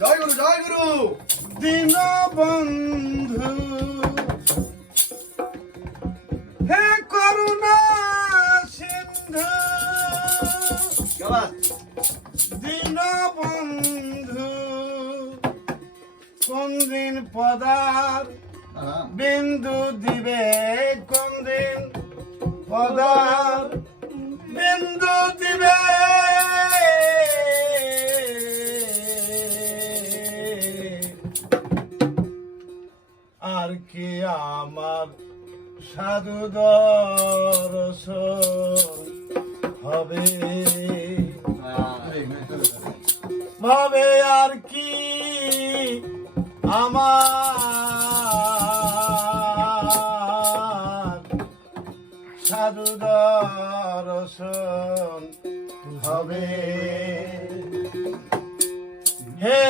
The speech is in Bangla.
জয় গুরু জয় গুরু দিন বন্ধু হে করুণা সিন্ধু। দিন বন্ধু কোন দিন পদার বিন্দু দিবে? কোন দিন পদার বিন্দু দিবে? সাধু হবে। ভাবে আর কি আমার? সাধু হবে। হে